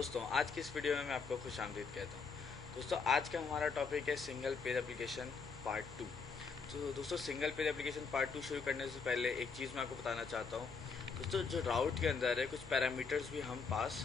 दोस्तों, आज की इस वीडियो में मैं आपको खुश आमदीद कहता हूँ। दोस्तों, आज का हमारा टॉपिक है सिंगल पेज एप्लीकेशन पार्ट 2। तो दोस्तों, सिंगल पेज एप्लीकेशन पार्ट 2 शुरू करने से पहले एक चीज़ मैं आपको बताना चाहता हूँ। दोस्तों, जो राउट के अंदर है कुछ पैरामीटर्स भी हम पास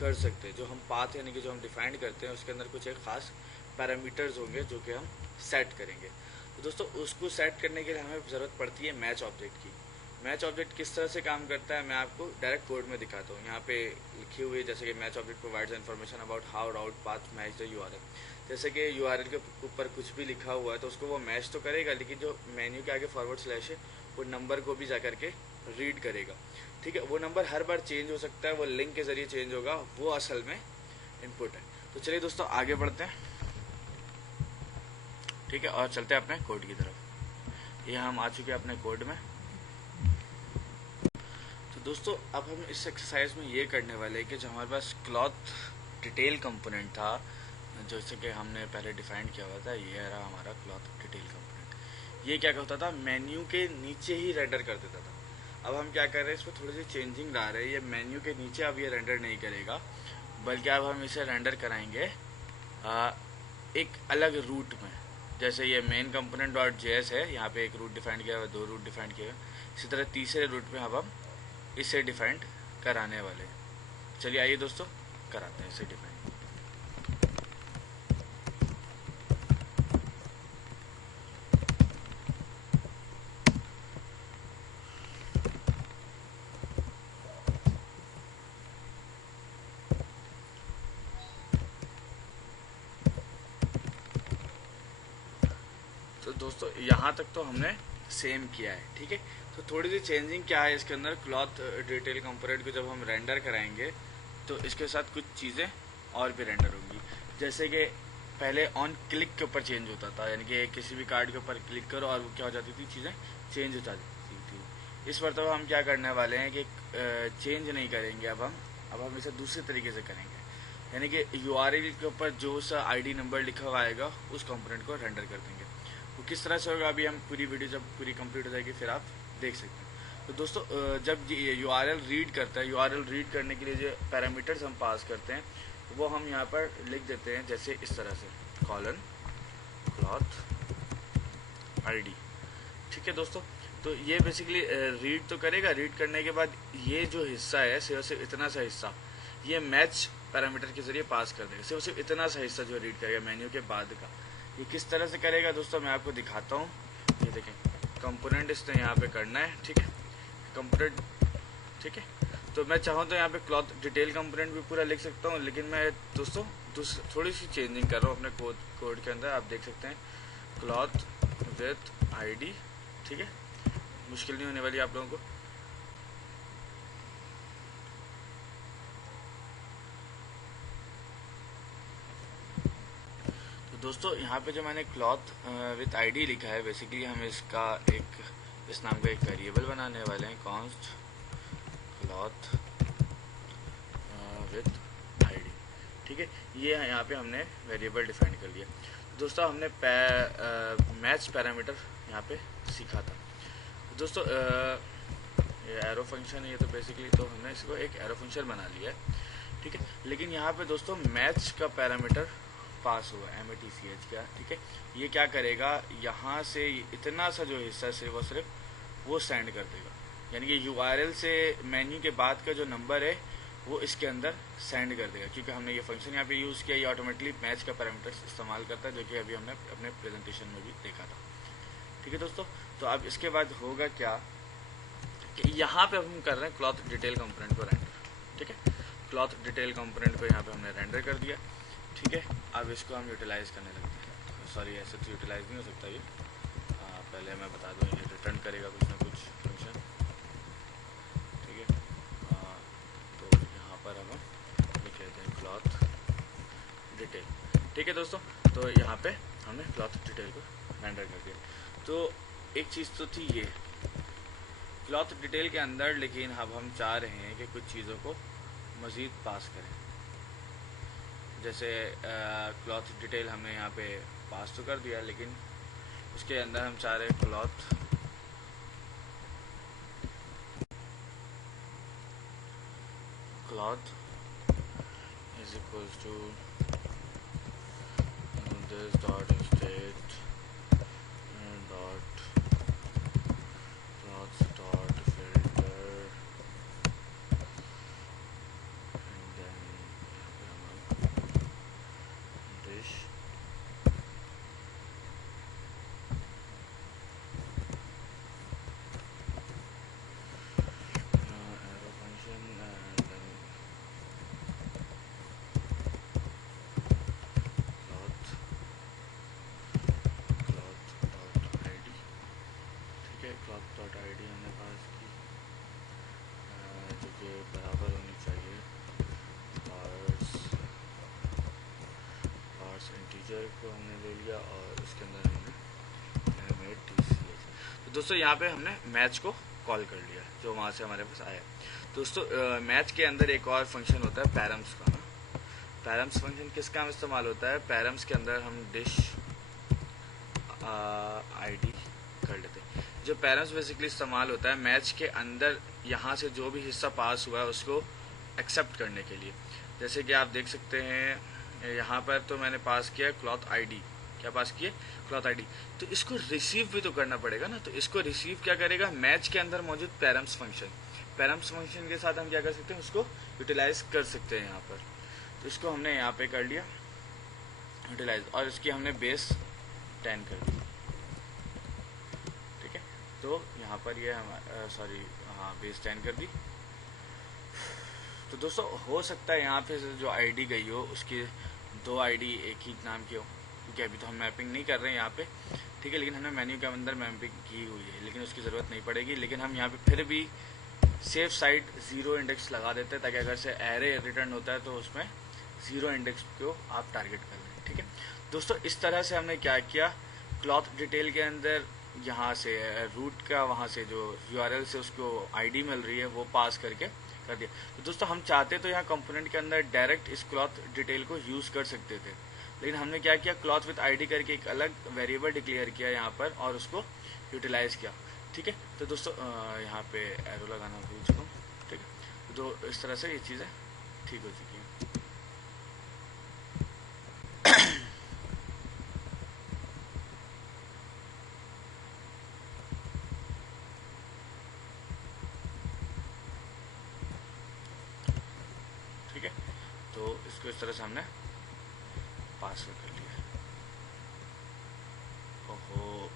कर सकते हैं। जो हम पाथ यानी कि जो हम डिफाइन करते हैं उसके अंदर कुछ एक खास पैरामीटर्स होंगे जो कि हम सेट करेंगे। तो दोस्तों, उसको सेट करने के लिए हमें ज़रूरत पड़ती है मैच ऑब्जेक्ट की। मैच ऑब्जेक्ट किस तरह से काम करता है मैं आपको डायरेक्ट कोड में दिखाता हूँ। यहाँ पे लिखी हुई है जैसे कि match object provides information about how route path match the URL. जैसे कि यूआरएल के ऊपर कुछ भी लिखा हुआ है तो उसको वो मैच तो करेगा, लेकिन जो मेन्यू के आगे फॉरवर्ड स्लैश है वो नंबर को भी जा करके रीड करेगा। ठीक है, वो नंबर हर बार चेंज हो सकता है, वो लिंक के जरिए चेंज होगा, वो असल में इनपुट है। तो चलिए दोस्तों आगे बढ़ते हैं। ठीक है, और चलते हैं अपने कोड की तरफ। ये हम आ चुके हैं अपने कोड में। तो दोस्तों, अब हम इस एक्सरसाइज में ये करने वाले हैं कि जो हमारे पास क्लॉथ डिटेल कंपोनेंट था, जैसे कि हमने पहले डिफाइन किया हुआ था, ये रहा हमारा क्लॉथ डिटेल कंपोनेंट। ये क्या होता था, मेन्यू के नीचे ही रेंडर कर देता था। अब हम क्या कर रहे हैं, इसमें थोड़ी सी चेंजिंग ला रहे हैं। ये मेन्यू के नीचे अब ये रेंडर नहीं करेगा, बल्कि अब हम इसे रेंडर कराएंगे एक अलग रूट में। जैसे ये मेन कंपोनेंट डॉट जेएस है, यहाँ पे एक रूट डिफाइन किया हुआ, 2 रूट डिफाइन किया हुआ। इसी तरह तीसरे रूट में अब हम इसे डिफाइंड कराने वाले हैं। चलिए आइए दोस्तों कराते हैं इसे डिफाइन। तो दोस्तों यहाँ तक तो हमने सेम किया है। ठीक है, तो थोड़ी सी चेंजिंग क्या है इसके अंदर, क्लॉथ डिटेल कंपोनेंट को जब हम रेंडर कराएंगे तो इसके साथ कुछ चीज़ें और भी रेंडर होंगी। जैसे कि पहले ऑन क्लिक के ऊपर चेंज होता था, यानी कि किसी भी कार्ड के ऊपर क्लिक करो और वो क्या हो जाती थी, चीज़ें चेंज हो जाती थी। इस मरतबा हम क्या करने वाले हैं कि चेंज नहीं करेंगे, अब हम इसे दूसरे तरीके से करेंगे। यानी कि यूआरएल के ऊपर जो सा आईडी नंबर लिखा हुआ आएगा उस कंपोनेंट को रेंडर कर देंगे। वो किस तरह से होगा अभी हम पूरी वीडियो जब पूरी कंप्लीट हो जाएगी फिर आप देख सकते हैं। तो दोस्तों, जब यूआरएल रीड करता है, यूआरएल रीड करने के लिए जो पैरामीटर्स हम पास करते हैं वो हम यहाँ पर लिख देते हैं, जैसे इस तरह से कॉलन क्लॉथ आईडी। ठीक है दोस्तों, तो ये बेसिकली रीड तो करेगा। रीड करने के बाद ये जो हिस्सा है सिर्फ इतना सा हिस्सा ये मैच पैरामीटर के जरिए पास कर देगा। सिर्फ इतना सा हिस्सा जो रीड करेगा मेन्यू के बाद का। ये किस तरह से करेगा दोस्तों मैं आपको दिखाता हूँ। ये देखें, कंपोनेंट इसने यहाँ पे करना है। ठीक है, कंपोनेंट। ठीक है, तो मैं चाहूँ तो यहाँ पे क्लॉथ डिटेल कंपोनेंट भी पूरा लिख सकता हूँ, लेकिन मैं दोस्तों थोड़ी सी चेंजिंग कर रहा हूँ अपने कोड के अंदर। आप देख सकते हैं क्लॉथ विथ आईडी। ठीक है, मुश्किल नहीं होने वाली आप लोगों को। दोस्तों, यहाँ पे जो मैंने क्लॉथ विथ आईडी लिखा है, बेसिकली हम इसका इस नाम का एक वेरिएबल बनाने वाले हैं, कॉन्स्ट क्लॉथ विथ आईडी। ठीक है, ये यहाँ पे हमने वेरिएबल डिफाइन कर लिया। दोस्तों, हमने मैच पैरामीटर यहाँ पे सीखा था। दोस्तों, ये एरो फंक्शन है, ये तो बेसिकली तो हमने इसको एक एरो फंक्शन बना लिया है। ठीक है, लेकिन यहाँ पे दोस्तों मैच का पैरामीटर पास हुआ MATCH का। ठीक है, ये क्या करेगा, यहाँ से इतना सा जो हिस्सा सिर्फ वो सेंड कर देगा। यानी कि यूआरएल से मेन्यू के बाद का जो नंबर है वो इसके अंदर सेंड कर देगा, क्योंकि हमने ये फंक्शन यहाँ पे यूज़ किया। ये ऑटोमेटिकली मैच का पैरामीटर इस्तेमाल करता है, जो कि अभी हमने अपने प्रेजेंटेशन में भी देखा था। ठीक है दोस्तों, तो अब इसके बाद होगा क्या कि यहाँ पे हम कर रहे हैं क्लॉथ डिटेल कंपोनेंट को रेंडर। ठीक है, क्लॉथ डिटेल कंपोनेंट को यहाँ पे हमने रेंडर कर दिया। ठीक है, अब इसको हम यूटिलाइज करने लगते हैं। सॉरी, ऐसे तो यूटिलाइज नहीं हो सकता ये। पहले मैं बता दूँ, ये रिटर्न करेगा कुछ ना कुछ फंक्शन। ठीक है, तो यहाँ पर हम लिख लेते हैं क्लॉथ डिटेल। ठीक है दोस्तों, तो यहाँ पे हमने क्लॉथ डिटेल को रेंडर कर दिया। तो एक चीज़ तो थी ये क्लॉथ डिटेल के अंदर, लेकिन अब हम चाह रहे हैं कि कुछ चीज़ों को मज़ीद पास करें। जैसे क्लॉथ डिटेल हमने यहाँ पे पास तो कर दिया, लेकिन उसके अंदर हम चाह रहे cloth is equals to this dot state dot clothes dot filter and then dish arrow function and then cloth dot id, ठीक है। cloth dot id हमने पास की, जो कि बराबर होनी चाहिए पार्स इंटीजर को हमने ले लिया और इसके अंदर हमने animate tch। तो दोस्तों यहाँ पे हमने मैच को कॉल कर लिया जो वहाँ से हमारे पास आया। दोस्तों मैच के अंदर एक और फंक्शन होता है पैरम्स का ना। पैरम्स फंक्शन किस काम इस्तेमाल होता है? पैरम्स के अंदर हम डिश आईडी कर लेते हैं। जो पैरम्स बेसिकली इस्तेमाल होता है मैच के अंदर यहाँ से जो भी हिस्सा पास हुआ है उसको एक्सेप्ट करने के लिए। जैसे कि आप देख सकते हैं यहाँ पर तो मैंने पास किया क्लॉथ आईडी। क्या पास किए? Cloth ID. तो इसको रिसीव भी तो करना पड़ेगा ना। तो इसको रिसीव क्या करेगा? मैच के अंदर मौजूद पैरम्स फंक्शन। पैरम्स फंक्शन के साथ हम क्या कर सकते हैं? उसको यूटिलाइज कर सकते हैं यहाँ पर। तो इसको हमने यहाँ पे कर लिया यूटिलाइज और इसकी हमने बेस 10 कर दी, ठीक है। तो यहाँ पर ये सॉरी हाँ बेस 10 कर दी। तो दोस्तों हो सकता है यहाँ पे जो आईडी गई हो उसकी 2 आईडी एक ही नाम की हो, क्योंकि अभी तो हम मैपिंग नहीं कर रहे हैं यहाँ पे, ठीक है। लेकिन हमने मेन्यू के अंदर मैपिंग की हुई है, लेकिन उसकी ज़रूरत नहीं पड़ेगी। लेकिन हम यहाँ पे फिर भी सेफ साइड 0 इंडेक्स लगा देते हैं, ताकि अगर से एरे रिटर्न होता है तो उसमें 0 इंडेक्स को आप टारगेट कर लें, ठीक है। दोस्तों इस तरह से हमने क्या किया, क्लॉथ डिटेल के अंदर यहाँ से रूट का वहाँ से जो यूआरएल से उसको आईडी मिल रही है वो पास करके कर दिया। तो दोस्तों हम चाहते तो यहाँ कंपोनेंट के अंदर डायरेक्ट इस क्लॉथ डिटेल को यूज़ कर सकते थे, लेकिन हमने क्या किया, क्लॉथ विथ आईडी करके एक अलग वेरिएबल डिक्लेयर किया यहाँ पर और उसको यूटिलाइज किया, ठीक है। तो दोस्तों यहाँ पे एरो लगाना भूल चुका हूँ, ठीक है। तो इस तरह से ये चीज़ें ठीक हो चुकी हैं। ठीक है, तो इसको इस तरह से हमने पास कर लिया। ओहो,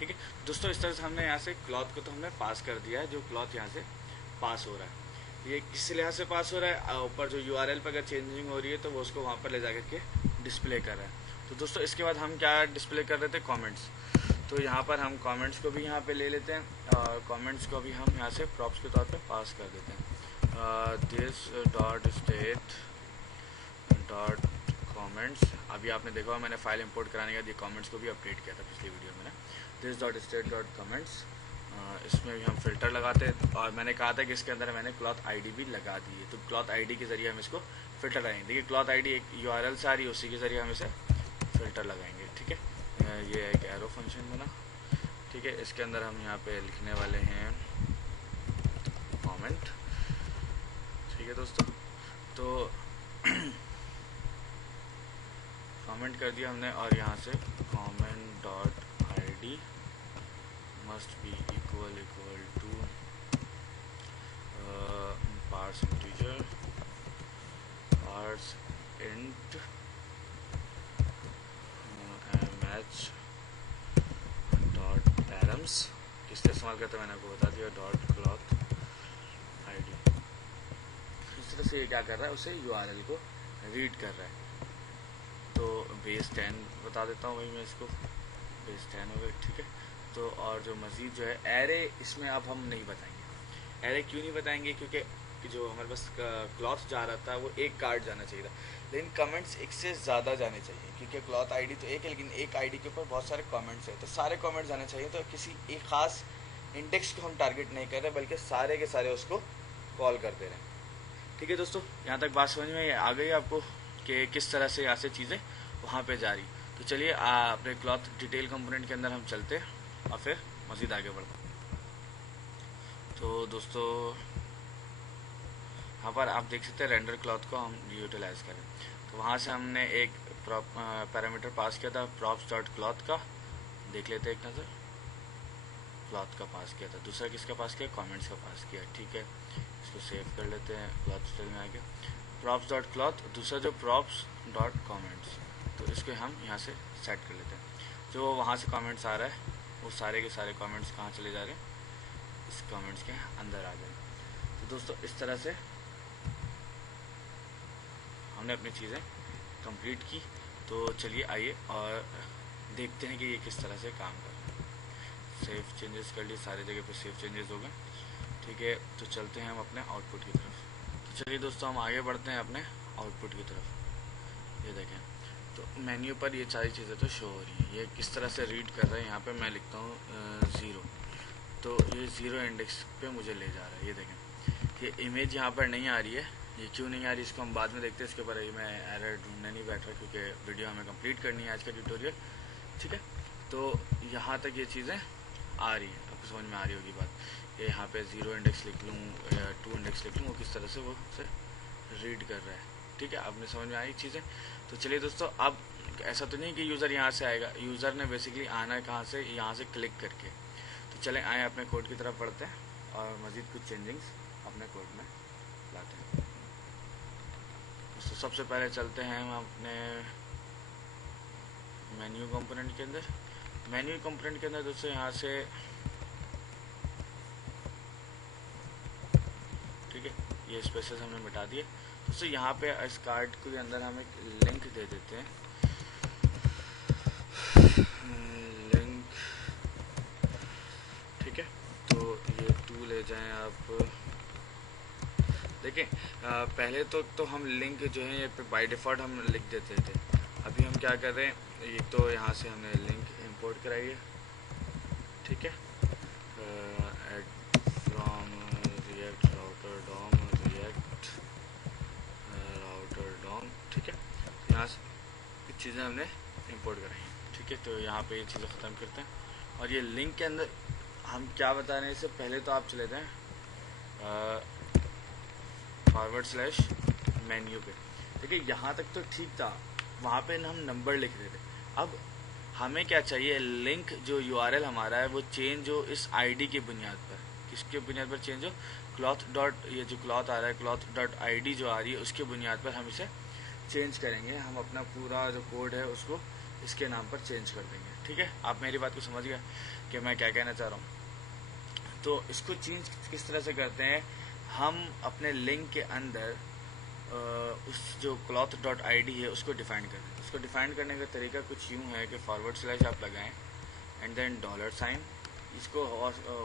ठीक है दोस्तों, इस तरह से हमने यहाँ से क्लॉथ को तो हमने पास कर दिया है। जो क्लॉथ यहाँ से पास हो रहा है ये किस लिहाज से पास हो रहा है, ऊपर जो यूआरएल पर अगर चेंजिंग हो रही है तो वो उसको वहाँ पर ले जाकर के डिस्प्ले कर रहा है। तो दोस्तों इसके बाद हम क्या डिस्प्ले कर रहे थे, कमेंट्स। तो यहाँ पर हम कमेंट्स को भी यहाँ पे ले लेते हैं और कमेंट्स को भी हम यहाँ से प्रॉप्स के तौर पे पास कर देते हैं। This dot state dot comments. अभी आपने देखा मैंने फाइल इंपोर्ट कराने के बाद ये कमेंट्स को भी अपडेट किया था पिछली वीडियो में ना। This dot state dot comments, इसमें भी हम फिल्टर लगाते हैं और मैंने कहा था कि इसके अंदर मैंने क्लॉथ आईडी भी लगा दी है। तो क्लॉथ आईडी के जरिए हम इसको फिल्टर लगाएंगे। देखिए क्लॉथ आईडी एक यूआरएल से आ रही है, उसी के जरिए हम इसे फिल्टर लगाएंगे, ठीक है। ये एक एरो फंक्शन बना, ठीक है। इसके अंदर हम यहाँ पे लिखने वाले हैं कमेंट, ठीक है दोस्तों। तो कमेंट कर दिया हमने और यहाँ से comment dot ID must be equal to parse integer parse int match dot params। किससे इस्तेमाल करते मैंने आपको बता दिया, डॉट क्लॉथ आईडी। इस तरह से ये क्या कर रहा है, उसे यूआरएल को रीड कर रहा है। तो बेस 10 बता देता हूँ भाई मैं इसको, बेस 10 हो गया, ठीक है। तो और जो मज़ीद जो है एरे, इसमें अब हम नहीं बताएंगे। एरे क्यों नहीं बताएंगे, क्योंकि जो हमारे पास क्लॉथ जा रहा था वो एक कार्ड जाना चाहिए था, लेकिन कमेंट्स एक से ज़्यादा जाने चाहिए, क्योंकि क्लॉथ आईडी तो एक है लेकिन एक आईडी के ऊपर बहुत सारे कमेंट्स हैं। तो सारे कमेंट्स जाने चाहिए। तो किसी एक ख़ास इंडेक्स को हम टारगेट नहीं कर रहे, बल्कि सारे के सारे उसको कॉल कर दे रहे हैं, ठीक है दोस्तों। यहाँ तक बात समझ में आ गई आपको कि किस तरह से यहाँ से चीज़ें वहाँ पर जा रही। तो चलिए अपने क्लॉथ डिटेल कंपोनेंट के अंदर हम चलते हैं और फिर मज़ीद आगे बढ़ते। तो दोस्तों यहाँ पर आप देख सकते हैं रेंडर क्लॉथ को हम यूटिलाइज करें। तो वहाँ से हमने एक पैरामीटर पास किया था प्रॉप्स डॉट क्लॉथ का, देख लेते हैं एक नज़र। क्लॉथ का पास किया था। दूसरा किसका पास किया, कमेंट्स का पास किया। ठीक है, इसको सेव कर लेते हैं। क्लॉथ स्टाइल में आके प्रॉप्स डॉट क्लॉथ, दूसरा जो प्रॉप्स डॉट कमेंट्स, तो इसको हम यहाँ से सेट कर लेते हैं। जो वहाँ से कमेंट्स आ रहा है वो सारे के सारे कमेंट्स कहाँ चले जा रहे हैं, इस कमेंट्स के अंदर आ जाए। तो दोस्तों इस तरह से हमने अपनी चीज़ें कंप्लीट की। तो चलिए आइए और देखते हैं कि ये किस तरह से काम कर रहा है। सेव चेंजेस कर लिए, सारी जगह पे सेव चेंजेस हो गए। ठीक है, तो चलते हैं हम अपने आउटपुट की तरफ। तो चलिए दोस्तों हम आगे बढ़ते हैं अपने आउटपुट की तरफ। ये देखें, तो मेन्यू पर ये सारी चीज़ें तो शो हो रही हैं। ये किस तरह से रीड कर रहा है, यहाँ पे मैं लिखता हूँ 0, तो ये 0 इंडेक्स पे मुझे ले जा रहा है। ये देखें, ये इमेज यहाँ पर नहीं आ रही है। ये क्यों नहीं आ रही इसको हम बाद में देखते हैं। इसके ऊपर मैं एरर ढूंढने नहीं बैठ रहा क्योंकि वीडियो हमें कंप्लीट करनी है आज का ट्यूटोरियल। ठीक है, तो यहाँ तक ये चीज़ें आ रही है, आपको समझ में आ रही होगी बात। ये यहाँ पे 0 इंडेक्स लिख लूँ या 2 इंडेक्स लिख लूँ, वो किस तरह से वो से रीड कर रहा है। ठीक है, आपने समझ में आई चीज़ें। तो चलिए दोस्तों, अब ऐसा तो नहीं कि यूज़र यहाँ से आएगा, यूज़र ने बेसिकली आना है कहाँ से, यहाँ से क्लिक करके। तो चलें आए अपने कोड की तरफ पढ़ते हैं और मज़ीद कुछ चेंजिंग्स अपने कोड में लाते हैं। तो सबसे पहले चलते हैं हम अपने मेन्यू कंपोनेंट के अंदर। मेन्यू कंपोनेंट के अंदर दोस्तों यहाँ से, ठीक है, ये स्पेसेस हमने मिटा दिए। दोस्तों यहाँ पे इस कार्ड के अंदर हम एक लिंक दे देते हैं। लिंक, ठीक है, तो ये 2 ले जाएं आप। देखें, पहले तो हम लिंक जो है ये बाय डिफ़ॉल्ट हम लिख देते थे। अभी हम क्या कर रहे हैं, ये तो यहाँ से हमने लिंक इंपोर्ट कराई है। ठीक है, add from react router dom, react router dom. ठीक है, यहाँ से कुछ चीज़ें हमने इंपोर्ट कराई हैं। ठीक है, तो यहाँ पे ये चीज़ें ख़त्म करते हैं। और ये लिंक के अंदर हम क्या बता रहे हैं, इससे पहले तो आप चले जाएँ / मेन्यू पे। देखिए यहाँ तक तो ठीक था, वहाँ पे हम नंबर लिख रहे थे। अब हमें क्या चाहिए, लिंक जो URL हमारा है वो चेंज हो इस आईडी की बुनियाद पर। किसके बुनियाद पर चेंज हो, क्लॉथ डॉट, ये जो क्लॉथ आ रहा है क्लॉथ डॉट ID जो आ रही है उसके बुनियाद पर हम इसे चेंज करेंगे। हम अपना पूरा जो कोड है उसको इसके नाम पर चेंज कर देंगे। ठीक है, आप मेरी बात को समझ गए कि मैं क्या कहना चाह रहा हूँ। तो इसको चेंज किस तरह से करते हैं, हम अपने लिंक के अंदर उस जो क्लॉथ डॉट ID है उसको डिफाइन कर दें। उसको डिफाइन करने का तरीका कुछ यूँ है कि / आप लगाएं एंड देन $। इसको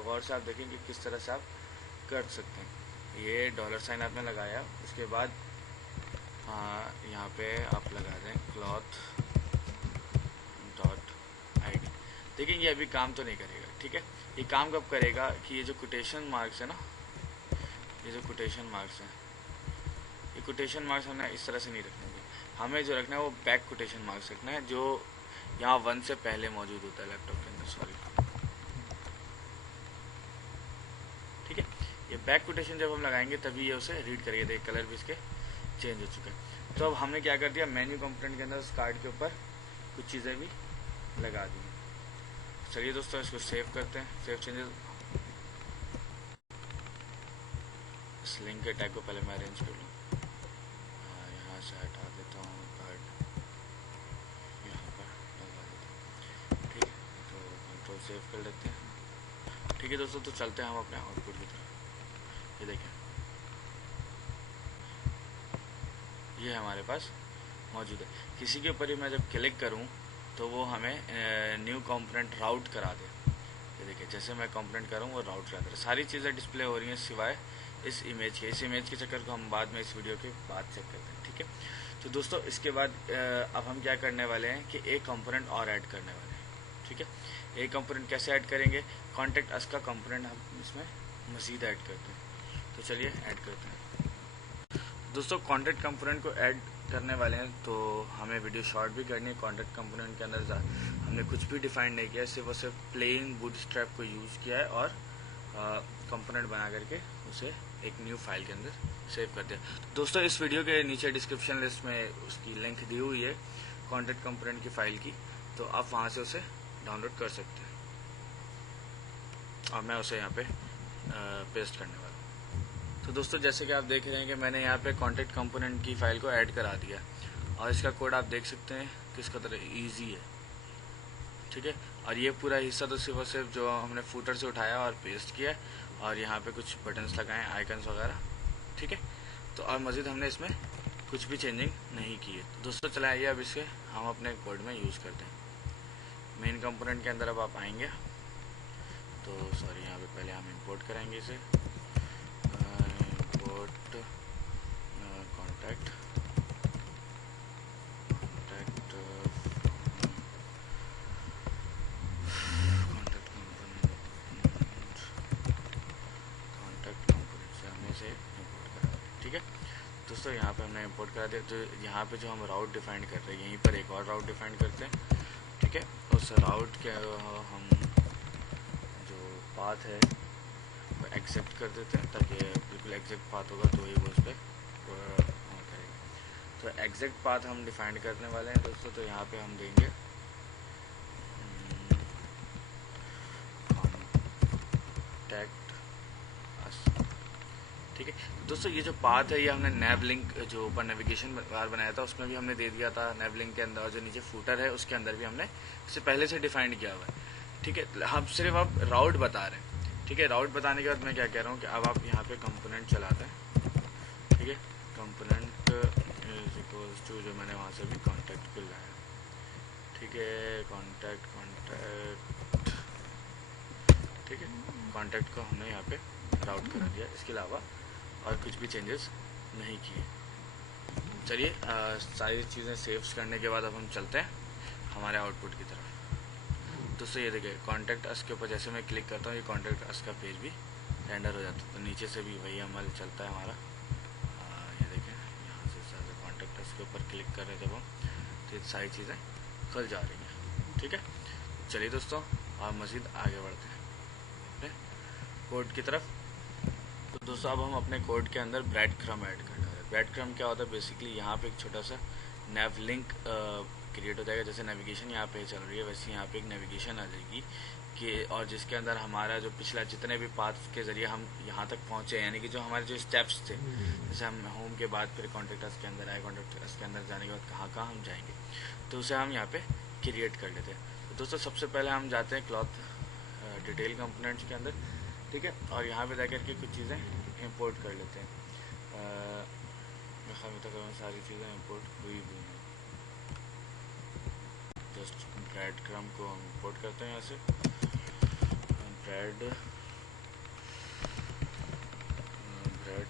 गौर से आप देखें कि किस तरह से आप कर सकते हैं। ये $। आपने लगाया, उसके बाद यहाँ पे आप लगा दें क्लॉथ डॉट ID। देखिए ये अभी काम तो नहीं करेगा। ठीक है, ये काम कब करेगा कि ये जो कोटेशन मार्क्स है ना, ये जो कोटेशन मार्क्स हैं, ये कोटेशन मार्क्स हमें इस तरह से नहीं रखने हैं। हमें जो रखना है वो बैक कोटेशन मार्क्स रखना है, जो यहाँ 1 से पहले मौजूद होता है लैपटॉप के अंदर। सॉरी, ठीक है, ये बैक कोटेशन जब हम लगाएंगे तभी ये उसे रीड करेगा। देखिए कलर भी इसके चेंज हो चुका है। तो अब हमने क्या कर दिया, मेन्यू कंपोनेंट के अंदर उस कार्ड के ऊपर कुछ चीज़ें भी लगा दी। चलिए दोस्तों इसको सेव करते हैं। सेव चेंजेस, इस लिंक के टैग को पहले मैं अरेंज कर लूँ। यहाँ से हटा देता हूँ कार्ड, यहाँ पर लगा देता हूँ। ठीक है, तो कंट्रोल सेव कर लेते हैं। ठीक है दोस्तों, तो चलते हैं हम अपने आउटपुट की तरफ। ये देखें, ये हमारे पास मौजूद है। किसी के ऊपर ही मैं जब क्लिक करूँ तो वो हमें न्यू कंपोनेंट राउट करा दे। ये देखिए, जैसे मैं कंपोनेंट करूँ वो राउट करा दे। सारी चीज़ें डिस्प्ले हो रही हैं सिवाय इस इमेज के। इस इमेज के चक्कर को हम बाद में इस वीडियो के बाद चेक करते हैं। ठीक है, तो दोस्तों इसके बाद अब हम क्या करने वाले हैं कि एक कंपोनेंट और ऐड करने वाले हैं। ठीक है, एक कंपोनेंट कैसे ऐड करेंगे, कॉन्टेक्ट अस का कंपोनेंट हम इसमें मज़ीद ऐड करते हैं। तो चलिए ऐड करते हैं। दोस्तों कॉन्टेक्ट कंपोनेंट को ऐड करने वाले हैं तो हमें वीडियो शॉर्ट भी करनी है। कॉन्टेक्ट कंपोनेंट के अंदर हमने कुछ भी डिफाइन नहीं किया, सिर्फ और सिर्फ प्लेन बूटस्ट्रैप को यूज़ किया है और कंपोनेंट बना करके उसे एक न्यू फाइल के अंदर सेव कर दिया। तो दोस्तों इस वीडियो के नीचे डिस्क्रिप्शन लिस्ट में उसकी लिंक दी हुई है कंटेंट कंपोनेंट की फाइल की, तो आप वहाँ से उसे डाउनलोड कर सकते हैं। और मैं उसे यहाँ पे पेस्ट करने वाला हूँ। तो दोस्तों जैसे कि आप देख रहे हैं कि मैंने यहाँ पे कंटेंट कंपोनेंट की फाइल को ऐड करा दिया और इसका कोड आप देख सकते हैं किस कदर ईजी है, ठीक है। और ये पूरा हिस्सा तो सिर्फ और सिर्फ जो हमने फूटर से उठाया और पेस्ट किया और यहाँ पे कुछ बटन्स लगाए, आइकन्स वगैरह, ठीक है। तो और मज़ीद हमने इसमें कुछ भी चेंजिंग नहीं की है। तो दोस्तों चले आइए अब इसे हम अपने कोड में यूज़ करते हैं। मेन कंपोनेंट के अंदर अब आप आएंगे तो सॉरी यहाँ पे पहले हम इंपोर्ट करेंगे इसे, इंपोर्ट कॉन्टैक्ट कंपोनेंट से हमने इसे इंपोर्ट करा दिया, ठीक है। दोस्तों यहाँ पे हमने इंपोर्ट करा दिया। तो यहाँ पे जो हम राउट डिफाइन कर रहे हैं, यहीं पर एक और राउट डिफाइन करते हैं, ठीक है। उस राउट के हम पाथ है वो एक्सेप्ट कर देते हैं ताकि बिल्कुल एग्जैक्ट पाथ होगा तो ही वो उस पर करेगा। तो एग्जैक्ट पाथ हम डिफाइन करने वाले हैं दोस्तों। तो यहाँ पे हम देंगे कॉन्टैक्ट अस, ठीक है। दोस्तों ये जो पाथ है ये हमने नैव लिंक जो ऊपर नेविगेशन बार बनाया था उसमें भी हमने दे दिया था नैव लिंक के अंदर, और जो नीचे फूटर है उसके अंदर भी हमने इसे पहले से डिफाइंड किया हुआ है, ठीक है। हम सिर्फ अब राउट बता रहे हैं, ठीक है। राउट बताने के बाद मैं क्या कह रहा हूँ कि अब आप यहाँ पे कंपोनेंट चलाते हैं, ठीक है। कंपोनेंट इज इक्वल्स टू जो मैंने वहाँ से भी कॉन्टैक्ट को लाया, ठीक है। कॉन्टैक्ट ठीक है। कॉन्टैक्ट को हमने यहाँ पे राउट करा दिया, इसके अलावा और कुछ भी चेंजेस नहीं किए। चलिए सारी चीज़ें सेव्स करने के बाद अब हम चलते हैं हमारे आउटपुट की तरफ। दोस्तों ये देखिए कॉन्टैक्ट अस के ऊपर जैसे मैं क्लिक करता हूँ ये कॉन्टैक्ट अस का पेज भी रेंडर हो जाता है। तो नीचे से भी वही अमल चलता है हमारा। ये देखें यहाँ से कॉन्टैक्ट अस के ऊपर क्लिक कर रहे थे हम, तो ये सारी चीज़ें खुल जा रही हैं, ठीक है। चलिए दोस्तों आप मज़ीद आगे बढ़ते हैं कोड की तरफ। तो दोस्तों अब हम अपने कोड के अंदर ब्रेड क्रम ऐड करने वाले हैं। ब्रेड क्रम क्या होता है, बेसिकली यहाँ पे एक छोटा सा नैव लिंक क्रिएट हो जाएगा। जैसे नेविगेशन यहाँ पे चल रही है वैसे यहाँ पे एक नेविगेशन आ जाएगी कि और जिसके अंदर हमारा जो पिछला जितने भी पाथ के जरिए हम यहाँ तक पहुँचे, यानी कि जो हमारे जो स्टेप्स थे, जैसे हम होम के बाद फिर कॉन्टैक्ट अस के अंदर आए, कॉन्टैक्ट अस के अंदर जाने के बाद कहाँ कहाँ हम जाएंगे, तो उसे हम यहाँ पे क्रिएट कर लेते हैं। तो दोस्तों सबसे पहले हम जाते हैं क्लॉथ डिटेल कंपोनेंट्स के अंदर, ठीक है। और यहाँ पे जाकर के कुछ चीज़ें इंपोर्ट कर लेते हैं। सारी चीज़ें इंपोर्ट हुई हैं। जस्ट ब्रेड क्रम को हम इंपोर्ट करते हैं यहाँ से। ब्रेड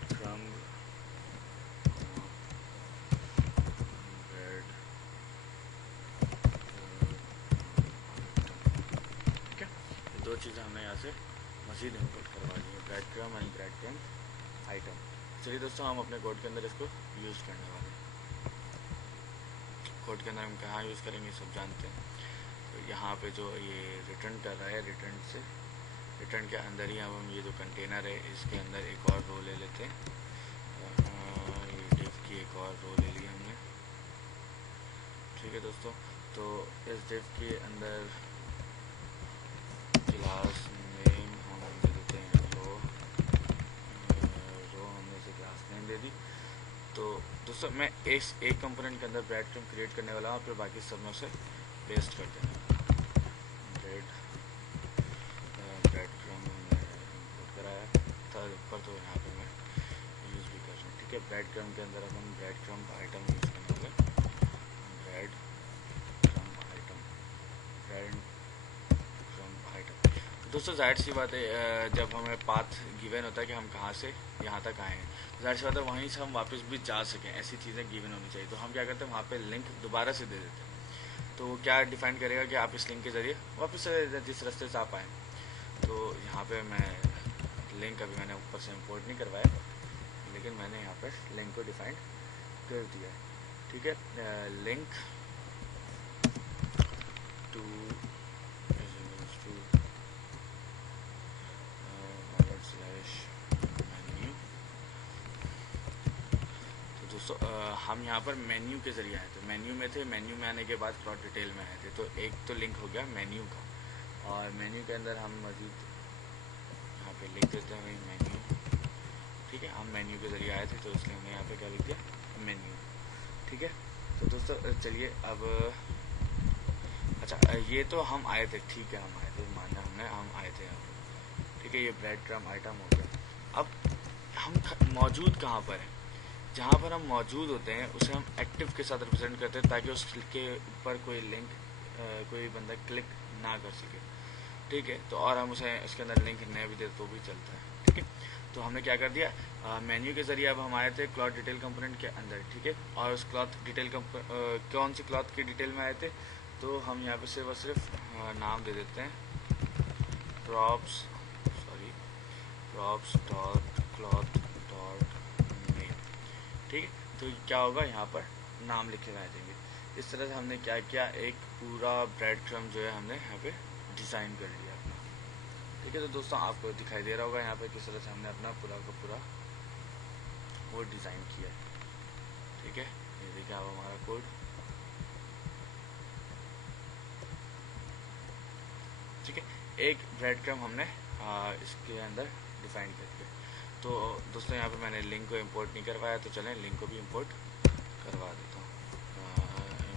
क्रम ब्रेड, ठीक है। दो चीज़ें हमने यहाँ से मज़ीद इंपोर्ट करवा ली है, bread crumb and bread crumb item. चलिए दोस्तों हम अपने कोड के अंदर इसको यूज़ करने वाले हैं। कोड के अंदर हम कहाँ यूज़ करेंगे सब जानते हैं। तो यहाँ पे जो ये रिटर्न कर रहा है, रिटर्न के अंदर ही हम ये जो कंटेनर है इसके अंदर एक और रो ले लेते हैं। ये डिव की एक और रो ले ली हमने, ठीक है दोस्तों। तो इस डिव के अंदर क्लास नेम हम दे देते हैं रो हमने इसे क्लास नेम दे दी। तो दोस्तों मैं एक कंपोनेंट के अंदर ब्रेड क्रम क्रिएट करने वाला हूँ, फिर बाकी सब में उसे पेस्ट कर देना। ब्रेड क्रम हमने इंपोर्ट कराया था ऊपर, तो यहाँ पे मैं यूज़ भी कर रहा हूँ, ठीक है। ब्रेड क्रम के अंदर अब हम ब्रेड क्रम आइटम यूज़ करने वाले। ब्रेड क्रम आइटम दोस्तों जाहिर सी बात है जब हमें पाथ गिवन होता है कि हम कहाँ से यहाँ तक आए हैं, जाहिर सी बात है वहीं से हम वापस भी जा सकें, ऐसी चीज़ें गिवन होनी चाहिए। तो हम क्या करते हैं वहाँ पे लिंक दोबारा से दे देते हैं। तो वो क्या डिफाइन करेगा कि आप इस लिंक के ज़रिए वापस से जिस रास्ते से आप आए। तो यहाँ पे मैं लिंक अभी मैंने ऊपर से इंपोर्ट नहीं करवाया, लेकिन मैंने यहाँ पर लिंक को डिफाइन कर दिया, ठीक है। लिंक टू मेन्यू हम यहाँ पर मेन्यू के ज़रिए आए थे, मेन्यू में थे, मेन्यू में आने के बाद क्लॉथ डिटेल में आए थे। तो एक तो लिंक हो गया मेन्यू का, और मेन्यू के अंदर हम मज़ीद यहाँ पे लिख देते हैं वही मेन्यू। ठीक है, हम मेन्यू के ज़रिए आए थे तो इसलिए हमने यहाँ पे क्या लिख दिया, मेन्यू। ठीक है, तो दोस्तों चलिए अब, अच्छा ये तो हम आए थे, ठीक है हम आए थे, माना हमने, हम आए थे यहाँ पर। ठीक है, ये ब्रेड क्रम्ब आइटम हो गया। अब हम मौजूद कहाँ पर हैं? जहाँ पर हम मौजूद होते हैं उसे हम एक्टिव के साथ रिप्रेजेंट करते हैं, ताकि उसके ऊपर कोई लिंक कोई बंदा क्लिक ना कर सके। ठीक है, तो और हम उसे इसके अंदर लिंक नहीं भी दे तो भी चलता है। ठीक है, तो हमने क्या कर दिया, मेन्यू के ज़रिए अब हम आए थे क्लॉथ डिटेल कंपोनेंट के अंदर। ठीक है, और उस क्लॉथ डिटेल कौन सी क्लॉथ की डिटेल में आए थे, तो हम यहाँ पे सिर्फ और सिर्फ नाम दे देते हैं, props dot cloth dot name. ठीक है, तो क्या होगा, यहाँ पर नाम लिखे हुए आ जाएंगे। इस तरह से हमने क्या किया, एक पूरा ब्रेड क्रम्ब जो है हमने यहाँ पे डिज़ाइन कर लिया अपना। ठीक है, तो दोस्तों आपको दिखाई दे रहा होगा यहाँ पे किस तरह से हमने अपना पूरा का पूरा वो डिज़ाइन किया है। ठीक है, ये देखिए आप हमारा कोड। ठीक है, एक ब्रेड क्रम्ब हमने इसके अंदर डिफाइन कर दिया। तो दोस्तों यहाँ पे मैंने लिंक को इंपोर्ट नहीं करवाया, तो चलें लिंक को भी इंपोर्ट करवा देता हूँ।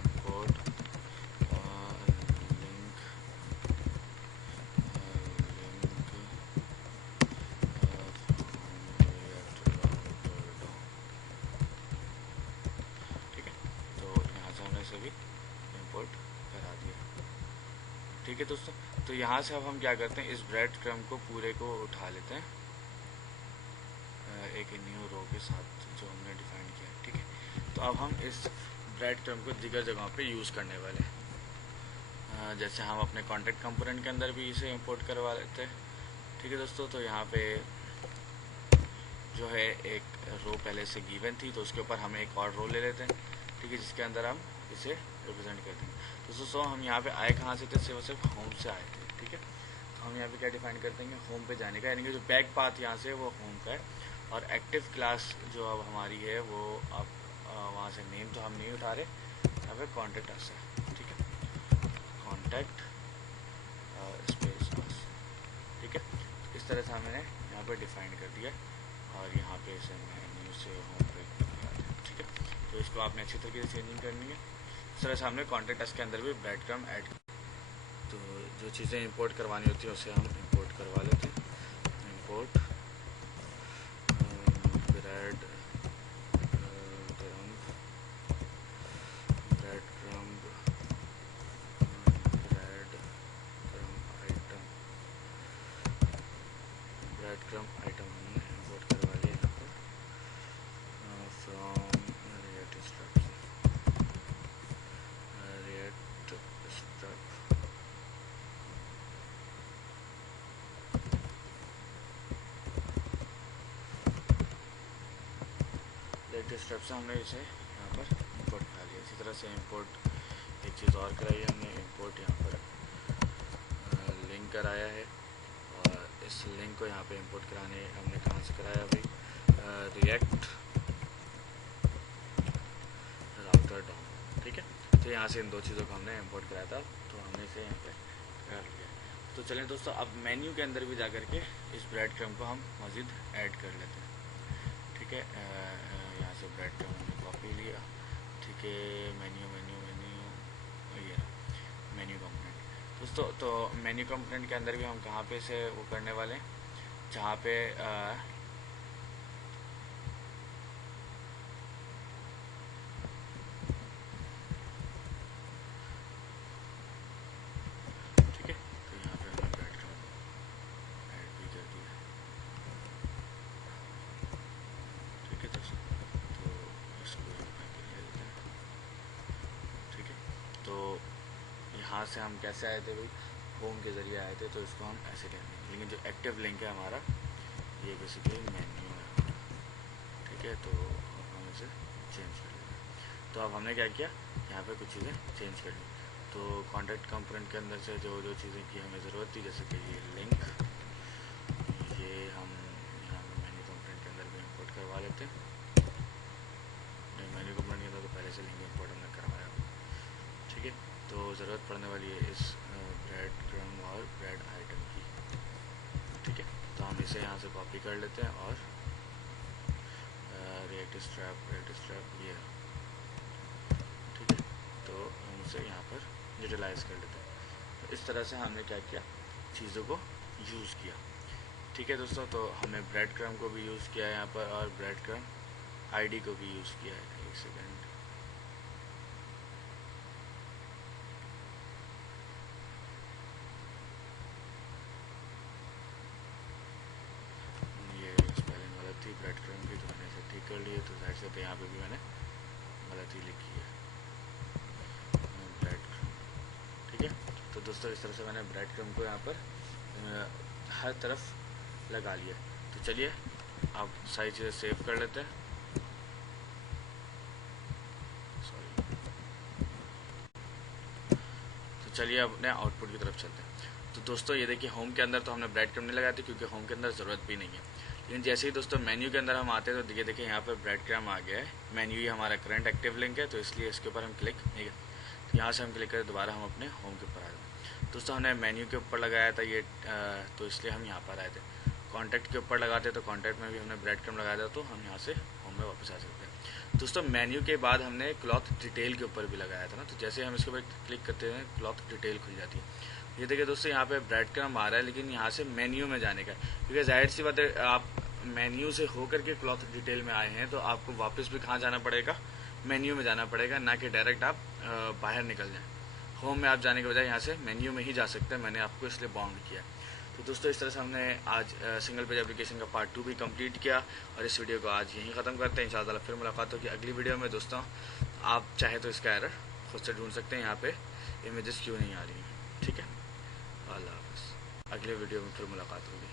इंपोर्ट लिंक, ठीक है, तो यहाँ से हमने सभी इंपोर्ट करा दिया। ठीक है दोस्तों, तो यहाँ से अब हम क्या करते हैं, इस ब्रेड क्रम्ब को पूरे को उठा लेते हैं एक न्यू रो के साथ जो हमने डिफाइन किया है। ठीक है, तो अब हम इस ब्रेड क्रम्ब को दीगर जगहों पे यूज़ करने वाले हैं, जैसे हम अपने कॉन्टेक्ट कंपोनेंट के अंदर भी इसे इंपोर्ट करवा लेते हैं। ठीक है दोस्तों, तो यहाँ पे जो है एक रो पहले से गिवन थी, तो उसके ऊपर हम एक और रो ले लेते हैं। ठीक है, जिसके अंदर हम इसे रिप्रेजेंट कर देंगे। तो दोस्तों हम यहाँ पे आए कहाँ से थे, सिर्फ होम से आए थे। ठीक है, तो हम यहाँ पे क्या डिफाइन कर देंगे, होम पे जाने का, यानी कि जो बैक पाथ यहाँ से वो होम का है। और एक्टिव क्लास जो अब हमारी है वो अब वहाँ से नेम तो हम नहीं उठा रहे, यहाँ पे कॉन्टेक्ट अस है। ठीक है, कॉन्टेक्ट स्पेस अस। ठीक है, इस तरह से हमने यहाँ पे डिफाइन कर दिया, और यहाँ पे इसे मेन्यू से होम पे। ठीक है, तो इसको आपने अच्छी तरीके से चेंजिंग करनी है। इस तरह से हमने कॉन्टेक्ट अस के अंदर भी ब्रेड क्रम्ब ऐड। तो जो चीज़ें इंपोर्ट करवानी होती हैं उसे हम इंपोर्ट करवा लेते हैं। इंपोर्ट ब्रेड क्रम्ब आइटम हमने इंपोर्ट करवा लिया यहाँ पर फ्रॉम रिएक्ट स्ट्रप से हमने इसे यहाँ पर इंपोर्ट करा लिया। इसी तरह से इंपोर्ट एक चीज़ और कराई है हमने, इंपोर्ट यहाँ पर लिंक कराया है, और इस लिंक को यहाँ पे इंपोर्ट कराने हमने कहाँ से कराया भाई, रिएक्ट राउटर डॉम। ठीक है, तो यहाँ से इन दो चीज़ों को हमने इंपोर्ट कराया था, तो हमने इसे यहाँ पे कर लिया। तो चलें दोस्तों, अब मेन्यू के अंदर भी जा कर के इस ब्रेड क्रम्ब को हम मज़ीद ऐड कर लेते हैं। ठीक है, यहाँ से ब्रेड क्रम्ब हमने कॉपी लिया। ठीक है, मेन्यू मेन्यू मेन्यू ये मेन्यू कंपोनेंट दोस्तों। तो मेन्यू कंपोनेंट के अंदर भी हम कहाँ पे से वो करने वाले हैं, जहाँ पे ठीक है, तो यहाँ पे हमने ब्रेड क्रम्ब ऐड भी कर दिया। ठीक है दोस्तों, तो इसको यहाँ पे ले लेते हैं। ठीक है, तो यहाँ से हम कैसे आए थे भाई, होम के ज़रिए आए थे, तो इसको हम ऐसे करेंगे। लेकिन जो एक्टिव लिंक है हमारा, ये बेसिकली मेन्यू है हमारा। ठीक है, तो हम इसे चेंज कर लेंगे। तो अब हमने क्या किया, यहाँ पे कुछ चीज़ें चेंज कर ली। तो कॉन्टेक्ट कंपोनेंट के अंदर से जो जो चीज़ें की हमें ज़रूरत थी, जैसे कि ये लिंक, ये हम यहाँ मेन्यू कंपोनेंट के अंदर भी इंपोर्ट करवा लेते हैं। मेन्यू तो ज़रूरत पड़ने वाली है इस ब्रेड क्रम और ब्रेड आइटम की। ठीक है, तो हम इसे यहाँ से कॉपी कर लेते हैं और रेट स्ट्रैप ये, ठीक है, तो हम उसे यहाँ पर यूटिलाइज कर लेते हैं। तो इस तरह से हमने क्या किया, चीज़ों को यूज़ किया। ठीक है दोस्तों, तो हमने ब्रेड क्रम को भी यूज़ किया है यहाँ पर और ब्रेड क्रम आईडी को भी यूज़ किया है। एक सेकेंड, ब्रेड क्रम की, तो मैंने इसे ठीक कर लिया। तो साइड से तो यहाँ पे भी मैंने गलती लिखी है, ब्रेड क्रम। ठीक है, तो दोस्तों इस तरह से मैंने ब्रेड क्रम को यहाँ पर हर तरफ लगा लिया। तो चलिए आप सारी चीज़ें सेव कर लेते हैं। तो चलिए अपने आउटपुट की तरफ चलते हैं। तो दोस्तों ये देखिए, होम के अंदर तो हमने ब्रेड क्रम नहीं लगाया था क्योंकि होम के अंदर ज़रूरत भी नहीं है। लेकिन जैसे ही दोस्तों मेन्यू के अंदर हम आते हैं तो देखिए यहाँ पर ब्रेड क्रम आ गया है। मेन्यू ही हमारा करंट एक्टिव लिंक है, तो इसलिए इसके ऊपर हम क्लिक नहीं करते। तो यहाँ से हम क्लिक करें, दोबारा हम अपने होम के ऊपर आ जाते। दोस्तों हमने मेन्यू के ऊपर लगाया था ये, तो इसलिए हम यहाँ पर आए थे। कॉन्टैक्ट के ऊपर लगाते तो कॉन्टैक्ट में भी हमने ब्रेड क्रम लगाया था, तो हम यहाँ से होम में वापस आ सकते हैं। दोस्तों मेन्यू के बाद हमने क्लॉथ डिटेल के ऊपर भी लगाया था ना, तो जैसे हम इसके ऊपर क्लिक करते हैं क्लॉथ डिटेल खुल जाती है। ये देखिए दोस्तों, यहाँ पे ब्रेड क्रम आ रहा है, लेकिन यहाँ से मेन्यू में जाने का, क्योंकि जाहिर सी बात है आप मेन्यू से होकर के क्लॉथ डिटेल में आए हैं, तो आपको वापस भी कहाँ जाना पड़ेगा, मेन्यू में जाना पड़ेगा, ना कि डायरेक्ट आप बाहर निकल जाएं। होम में आप जाने के बजाय यहाँ से मेन्यू में ही जा सकते हैं। मैंने आपको इसलिए बाउंड किया। तो दोस्तों इस तरह से हमने आज सिंगल पेज एप्लीकेशन का पार्ट 2 भी कंप्लीट किया और इस वीडियो को आज यहीं ख़त्म करते हैं। इंशाअल्लाह फिर मुलाकात होगी अगली वीडियो में। दोस्तों आप चाहे तो इसका एरर खुद से ढूंढ सकते हैं, यहाँ पे इमेजेस क्यों नहीं आ रही हैं। ठीक है, अल्लाह हाफ़िज़, अगले वीडियो में फिर मुलाकात होगी।